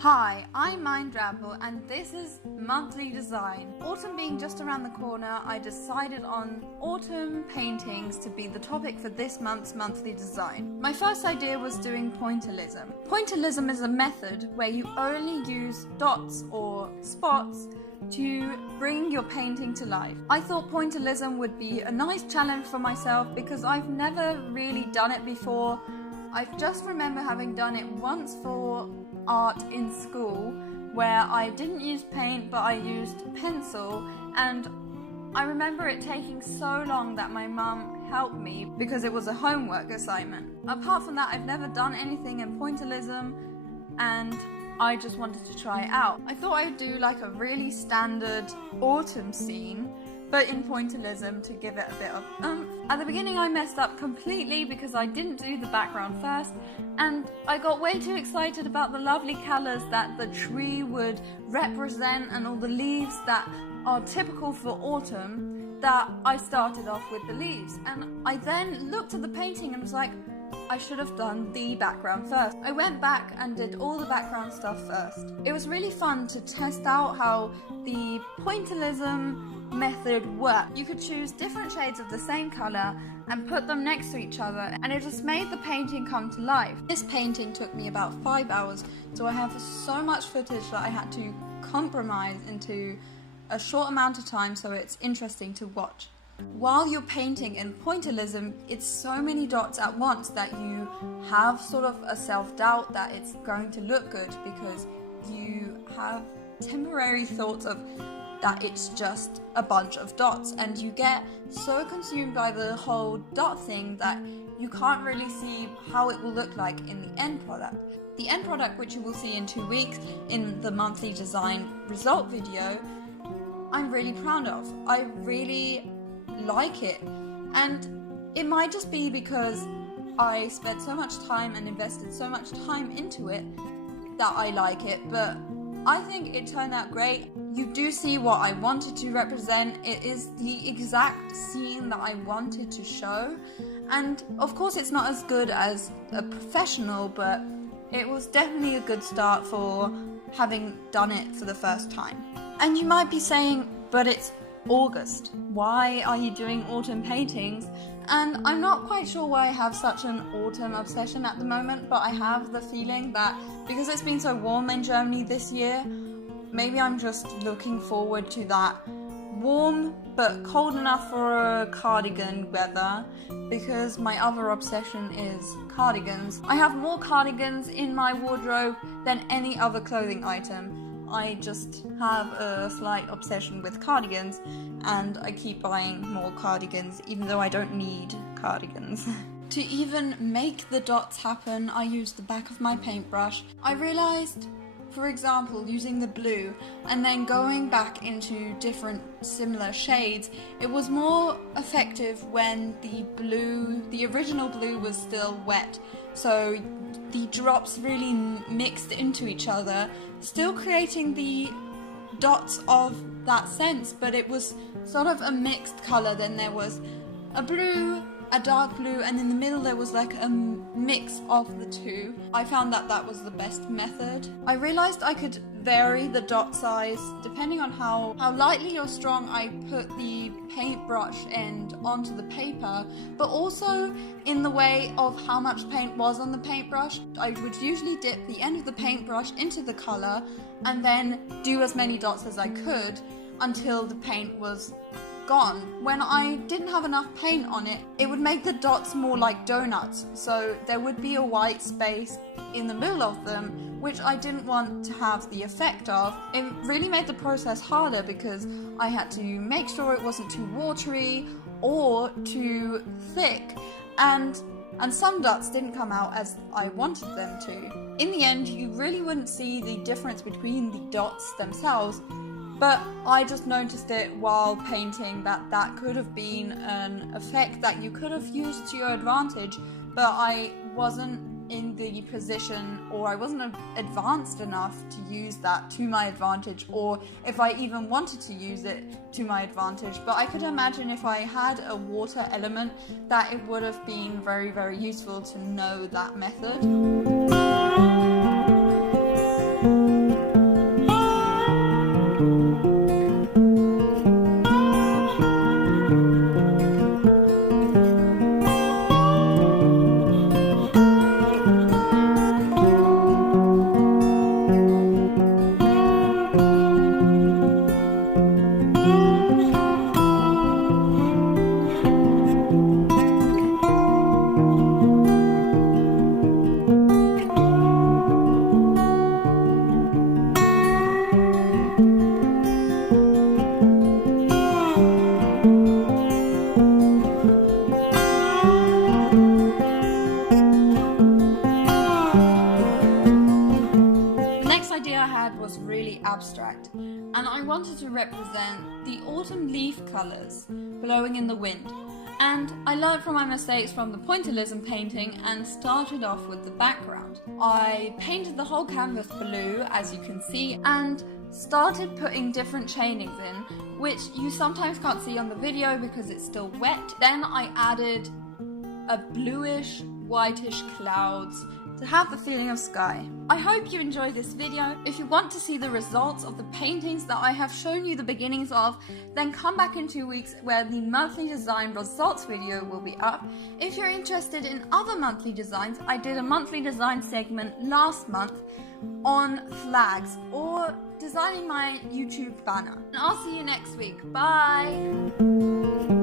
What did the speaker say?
Hi, I'm Ramble and this is Monthly Design. Autumn being just around the corner, I decided on autumn paintings to be the topic for this month's Monthly Design. My first idea was doing pointillism. Pointillism is a method where you only use dots or spots to bring your painting to life. I thought pointillism would be a nice challenge for myself because I've never really done it before. I just remember having done it once for art in school where I didn't use paint but I used pencil, and I remember it taking so long that my mum helped me because it was a homework assignment. Apart from that, I've never done anything in pointillism and I just wanted to try it out. I thought I would do like a really standard autumn scene but in pointillism to give it a bit of oomph. At the beginning I messed up completely because I didn't do the background first, and I got way too excited about the lovely colours that the tree would represent and all the leaves that are typical for autumn that I started off with the leaves. And I then looked at the painting and was like, I should have done the background first. I went back and did all the background stuff first. It was really fun to test out how the pointillism method worked. You could choose different shades of the same colour and put them next to each other, and it just made the painting come to life. This painting took me about 5 hours, so I have so much footage that I had to compromise into a short amount of time so it's interesting to watch. While you're painting in pointillism, it's so many dots at once that you have sort of a self-doubt that it's going to look good because you have temporary thoughts of that it's just a bunch of dots, and you get so consumed by the whole dot thing that you can't really see how it will look like in the end product. The end product, which you will see in 2 weeks in the monthly design result video, I'm really proud of. I really like it, and it might just be because I spent so much time and invested so much time into it that I like it, but I think it turned out great. You do see what I wanted to represent. It is the exact scene that I wanted to show, and of course it's not as good as a professional, but it was definitely a good start for having done it for the first time. And you might be saying, but it's August, why are you doing autumn paintings? And I'm not quite sure why I have such an autumn obsession at the moment, but I have the feeling that because it's been so warm in Germany this year, maybe I'm just looking forward to that warm but cold enough for a cardigan weather, because my other obsession is cardigans. I have more cardigans in my wardrobe than any other clothing item. I just have a slight obsession with cardigans, and I keep buying more cardigans even though I don't need cardigans. To even make the dots happen, I used the back of my paintbrush. I realised, for example, using the blue and then going back into different similar shades, it was more effective when the original blue was still wet. So the drops really mixed into each other, still creating the dots of that sense, but it was sort of a mixed colour. Then there was a blue, a dark blue, and in the middle there was like a mix of the two. I found that that was the best method. I realised I could vary the dot size depending on how lightly or strong I put the paintbrush end onto the paper, but also in the way of how much paint was on the paintbrush. I would usually dip the end of the paintbrush into the colour and then do as many dots as I could until the paint was gone. When I didn't have enough paint on it, it would make the dots more like donuts, so there would be a white space in the middle of them, which I didn't want to have the effect of. It really made the process harder because I had to make sure it wasn't too watery or too thick, and some dots didn't come out as I wanted them to. In the end, you really wouldn't see the difference between the dots themselves, but I just noticed it while painting that could have been an effect that you could have used to your advantage, but I wasn't in the position, or I wasn't advanced enough to use that to my advantage, or if I even wanted to use it to my advantage. But I could imagine if I had a water element that it would have been very, very useful to know that method. Next idea I had was really abstract, and I wanted to represent the autumn leaf colours blowing in the wind. And I learned from my mistakes from the pointillism painting and started off with the background. I painted the whole canvas blue, as you can see, and started putting different chainings in, which you sometimes can't see on the video because it's still wet. Then I added a bluish, whitish clouds to have the feeling of sky. I hope you enjoyed this video. If you want to see the results of the paintings that I have shown you the beginnings of, then come back in 2 weeks where the monthly design results video will be up. If you're interested in other monthly designs, I did a monthly design segment last month on flags or designing my YouTube banner. And I'll see you next week. Bye!